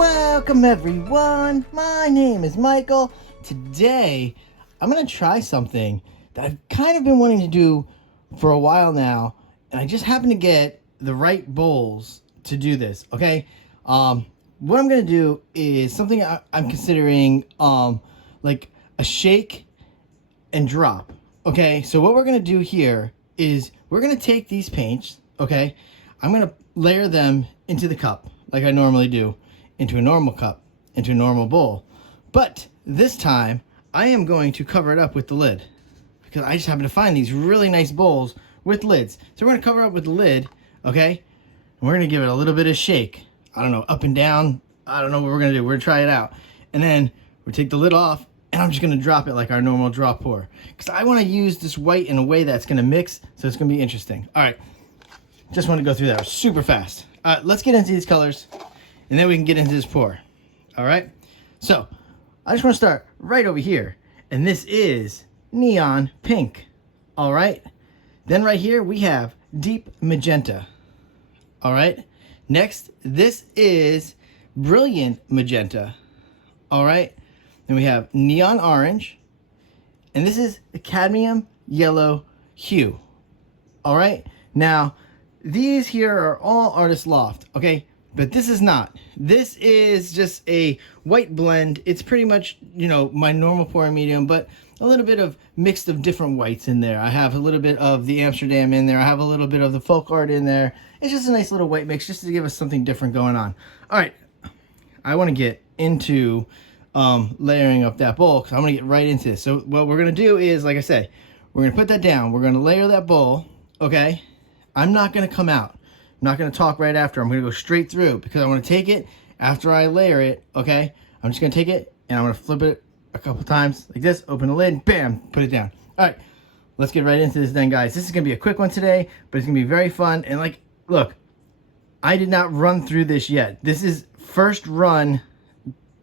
Welcome everyone, my name is Michael. Today, I'm going to try something that I've kind of been wanting to do for a while now, and I just happen to get the right bowls to do this, okay? What I'm going to do is something I'm considering like a shake and drop, okay? So what we're going to do here is we're going to take these paints, okay? I'm going to layer them into the cup like I normally do, into a normal cup, into a normal bowl. But this time, I am going to cover it up with the lid because I just happen to find these really nice bowls with lids. So we're going to cover up with the lid, okay? And we're going to give it a little bit of shake. I don't know, up and down. I don't know what we're going to do. We're going to try it out. And then we take the lid off, and I'm just going to drop it like our normal drop pour. Because I want to use this white in a way that's going to mix, so it's going to be interesting. All right, just want to go through that super fast. Let's get into these colors, and then we can get into this pour. All right? So, I just want to start right over here. And this is neon pink. All right? Then right here, we have deep magenta. All right? Next, this is brilliant magenta. All right? Then we have neon orange. And this is the cadmium yellow hue. All right? Now, these here are all Artist Loft, okay? But this is not. This is just a white blend. It's pretty much, you know, my normal pouring medium, but a little bit of mixed of different whites in there. I have a little bit of the Amsterdam in there. I have a little bit of the folk art in there. It's just a nice little white mix just to give us something different going on. All right, I want to get into layering up that bowl because I want to get right into this. So what we're going to do is, like I said, we're going to put that down. We're going to layer that bowl, okay? I'm not going to come out. I'm not going to talk right after. I'm going to go straight through because I want to take it after I layer it, okay? I'm just going to take it and I'm going to flip it a couple times like this, open the lid, bam, put it down. All right, let's get right into this then, guys. This is going to be a quick one today, but it's going to be very fun. And like, look, I did not run through this yet. This is first run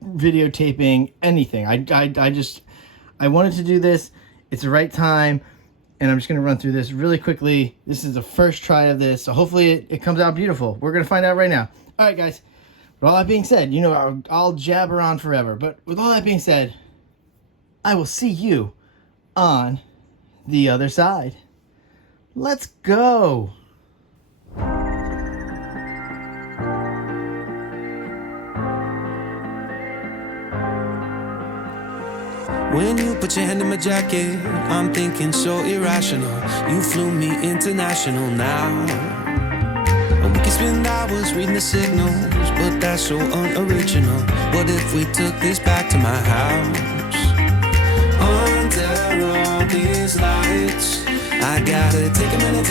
videotaping anything. I wanted to do this. It's the right time. And I'm just going to run through this really quickly. This is the first try of this, so hopefully it comes out beautiful. We're going to find out right now. All right, guys. With all that being said, you know I'll jabber on forever. But with all that being said, I will see you on the other side. Let's go. When you put your hand in my jacket, I'm thinking so irrational. You flew me international now. And we can spend hours reading the signals, but that's so unoriginal. What if we took this back to my house? Under all these lights, I gotta take a minute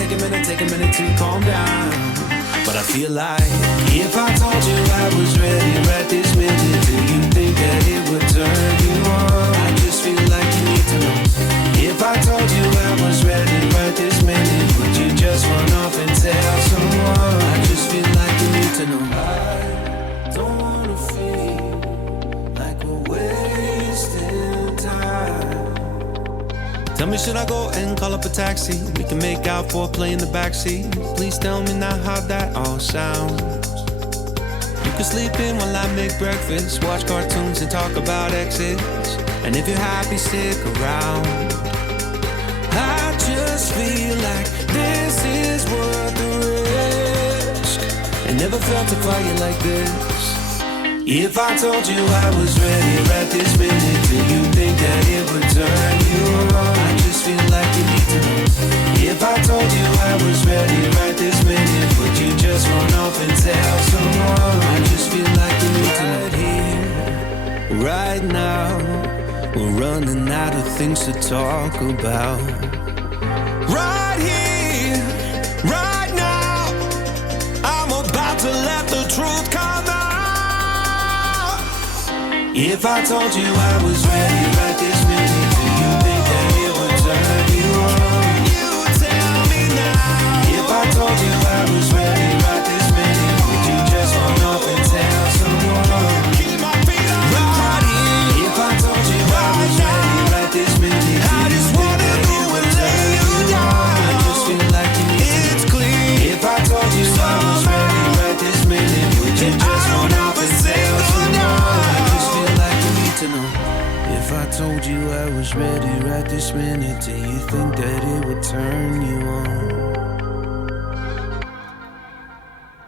to calm down. But I feel like if I told you I was ready right this minute, do you think that it would turn you on? I just feel like you need to know. If I told you I was ready right this minute, would you just run off and tell someone? I just feel like you need to know. I don't wanna feel like we're wasting time. Tell me, should I go and call up a taxi? We can make out for a play in the backseat. Please tell me now how that all sounds. You can sleep in while I make breakfast, watch cartoons and talk about exes. And if you're happy, stick around. I just feel like this is worth the risk. I never felt a fire like this. If I told you I was ready right this minute, do you think that it would turn you on? I just feel like you need to know. If I told you I was ready right this minute, would you just run off and tell someone? I just feel like you need to know. Right here, right now, we're running out of things to talk about. Right here, right now, I'm about to let the truth come out. If I told you I was ready right this minute, do you think that it would turn you on? You tell me now. If I told you I was ready right this minute, would you just run off and tell someone? Keep my feet on the ground. If I told you I was ready right this minute, I just wanna go and lay you down. I just feel like you need to know. It's clear. If I told you I was ready right this minute, would you just run off and tell someone? minute, do you think that it would turn you on?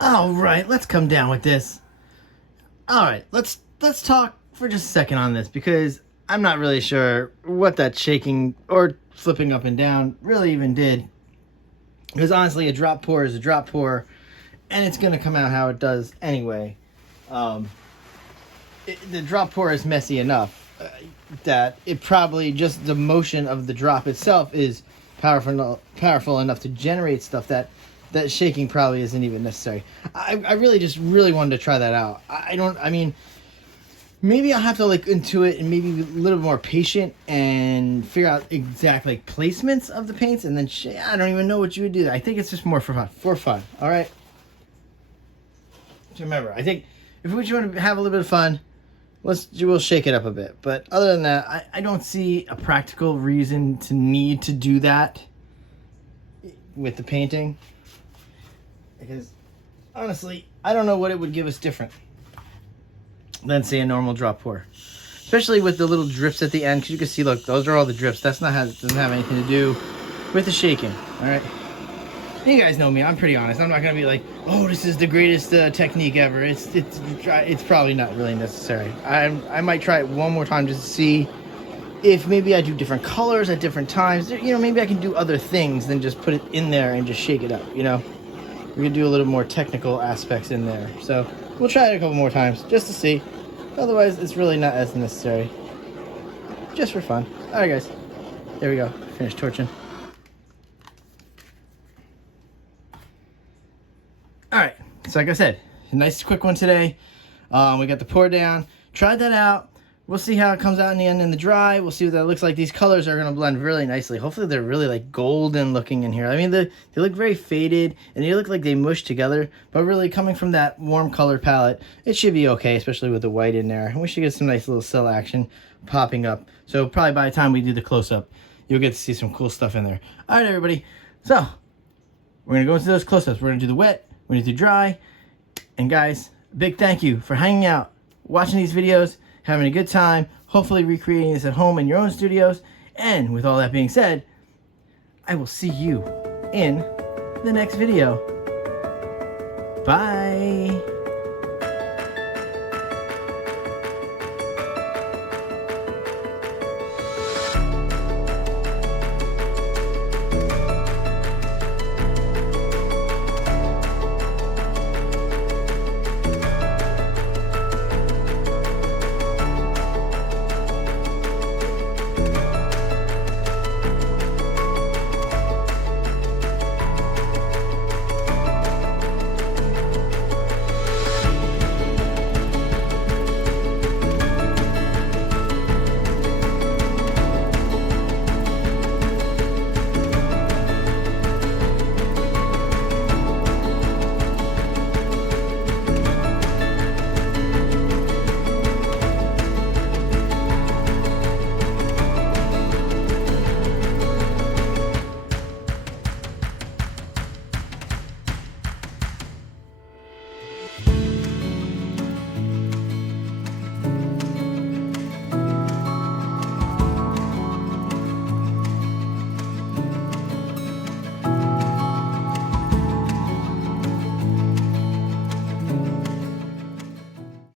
All right, let's come down with this. All right, let's talk for just a second on this, because I'm not really sure what that shaking or flipping up and down really even did. Because honestly, a drop pour is a drop pour, and it's going to come out how it does anyway. The drop pour is messy enough that it probably, just the motion of the drop itself is powerful enough to generate stuff that shaking probably isn't even necessary. I really wanted to try that out. I mean, maybe I'll have to look into it and maybe be a little more patient and figure out exact placements of the paints, and then I don't even know what you would do. I think it's just more for fun. All right. So remember, I think if we just want to have a little bit of fun, we'll shake it up a bit. But other than that, I don't see a practical reason to need to do that with the painting, because honestly, I don't know what it would give us different than, say, a normal drop pour, especially with the little drips at the end. Because you can see, look, those are all the drips. That's not doesn't have anything to do with the shaking. All right, you guys know me. I'm pretty honest. I'm not gonna be like, oh, this is the greatest technique ever. It's probably not really necessary. I might try it one more time just to see if maybe I do different colors at different times. You know, maybe I can do other things than just put it in there and just shake it up. You know, we can do a little more technical aspects in there. So we'll try it a couple more times just to see. Otherwise, it's really not as necessary. Just for fun. All right, guys. There we go. Finished torching. All right. So like I said, a nice quick one today. We got the pour down. Tried that out. We'll see how it comes out in the end in the dry. We'll see what that looks like. These colors are going to blend really nicely. Hopefully they're really golden looking in here. I mean, they look very faded and they look like they mush together, but really coming from that warm color palette, it should be okay, especially with the white in there. And we should get some nice little cell action popping up. So probably by the time we do the close-up, you'll get to see some cool stuff in there. All right, everybody. So we're going to go into those close-ups. We're going to do the wet, we're going to do dry. And guys, a big thank you for hanging out, watching these videos, having a good time, hopefully recreating this at home in your own studios. And with all that being said, I will see you in the next video. Bye.